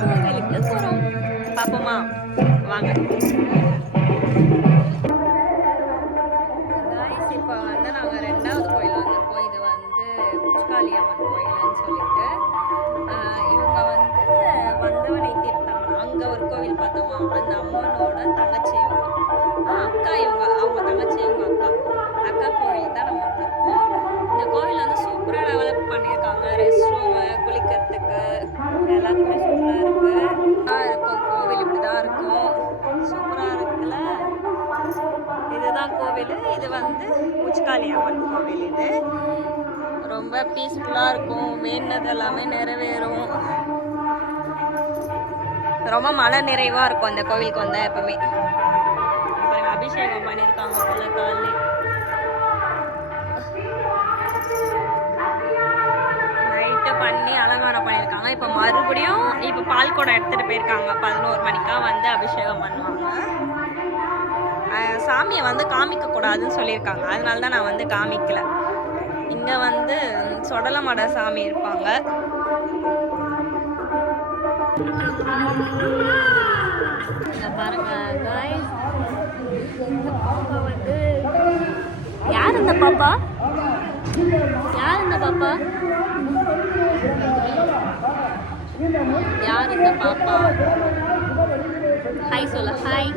கோவிலுக்கு போறோம். பாப்போமா? வாங்க. இப்போ வந்து நாங்கள் 2வது கோயில் வந்திருக்கோம். இது வந்து உச்காளி அம்மன் கோயில்னு சொல்லிட்டு இவங்க வந்து வந்தவனை தீர்த்தாங்க. அங்கே ஒரு கோவில் பார்த்தோமா, அந்த அம்மனோட தங்கச்சி இவங்க அக்கா. அவங்க தங்கச்சி இவங்க அக்கா கோவில் தான் நம்ம வந்திருக்கோம். இந்த கோவில் வந்து சூப்பராக டெவலப் பண்ணியிருக்காங்க. ரெஸ்ட் ரூமு, குளிக்கிறதுக்கு எல்லாத்துக்குமே சூப்பராக இருக்கும். கோவில் இப்படி தான் இருக்கும். சூப்பராக இருக்குல்ல. இதுதான் கோவில். இது வந்து உச்காளி அம்மன் கோவில். இது ரொம்ப பீஸ்ஃபுல்லாக இருக்கும். வேண்டது எல்லாமே நிறைவேறும். ரொம்ப மன நிறைவாக இருக்கும் இந்த கோவிலுக்கு வந்தால் எப்பவுமே. பாருங்க, அபிஷேகம் பண்ணியிருக்காங்க போல காலையிலே. நைட்டு பண்ணி அலங்காரம் பண்ணியிருக்காங்க. இப்போ மறுபடியும் இப்போ பால் குடம் எடுத்துகிட்டு போயிருக்காங்க. 11 மணிக்கா வந்து அபிஷேகம் பண்ணுவாங்க. சாமியை வந்து காமிக்க கூடாதுன்னு சொல்லியிருக்காங்க. அதனால தான் நான் வந்து காமிக்கல. இங்கே வந்து சொடலமட சாமி இருப்பாங்க. பாருங்க guys, இந்த பாப்பா வந்து யார்? இந்த பாப்பா யார்? இந்த பாப்பா யார்? இந்த பாப்பா ஹாய் சொல்ல. ஹாய்.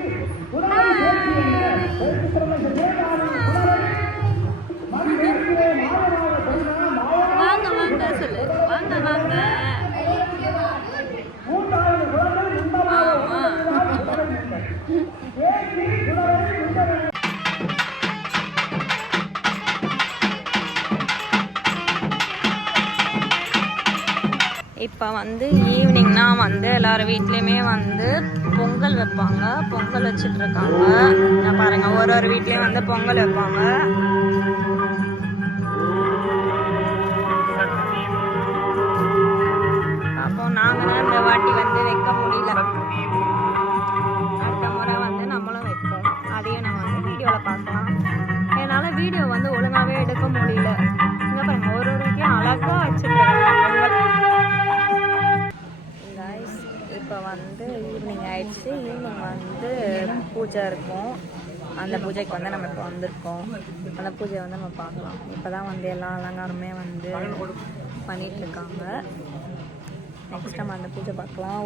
வாங்க வாங்க சொல்லு. வாங்க வாங்க. ஆமா. இப்போ வந்து ஈவினிங்னா வந்து எல்லாரும் வீட்லேயுமே வந்து பொங்கல் வைப்பாங்க. பொங்கல் வச்சுட்டு இருக்காங்க பாருங்க. ஒரு வீட்லேயும் வந்து பொங்கல் வைப்பாங்க. அப்போ நாங்கள் இந்த வாட்டி வந்து வைக்க முடியல. அடுத்த முறை வந்து நம்மளும் வைப்போம். அதையும் நம்ம வந்து வீடியோவில் பார்க்கலாம். என்னால் வீடியோ வந்து ஒழுங்காகவே எடுக்க முடியல. இங்கே பாருங்க, ஒரு வீட்லேயும் அழகாக வச்சுருக்காங்க. இப்போ வந்து ஈவினிங் ஆயிடுச்சு. ஈவினிங் வந்து பூஜை இருக்கும். அந்த பூஜைக்கு வந்து நம்ம இப்போ வந்திருக்கோம். அந்த பூஜையை வந்து நம்ம பார்க்கலாம். இப்போ தான் வந்து எல்லா அலங்காரமே வந்து பண்ணிகிட்ருக்காங்க. நெக்ஸ்ட் நம்ம அந்த பூஜை பார்க்கலாம்.